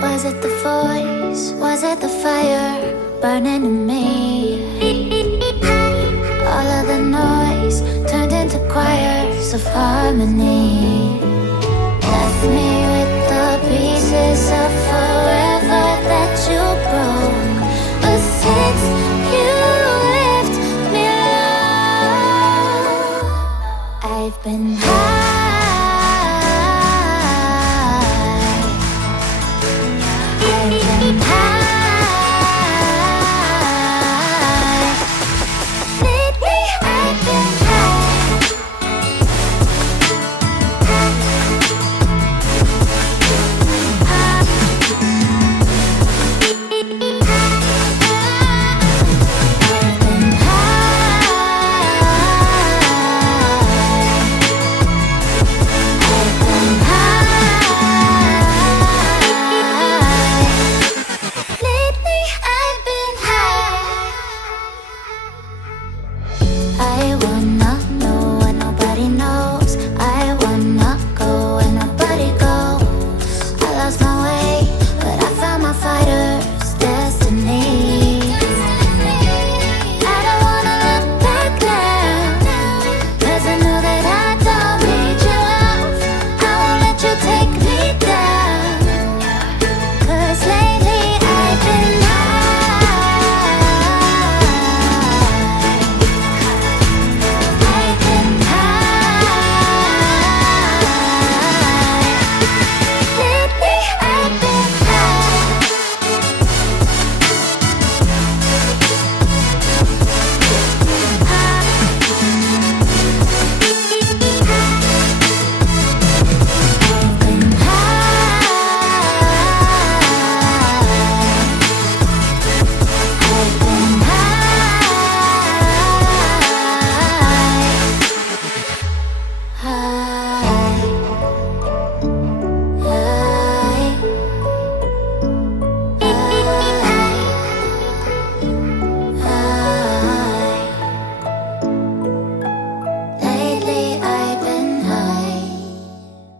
Was it the voice? Was it the fire burning in me? All of the noise turned into choirs of harmony. Left me with the pieces of forever that you broke. But since you left me alone, I've been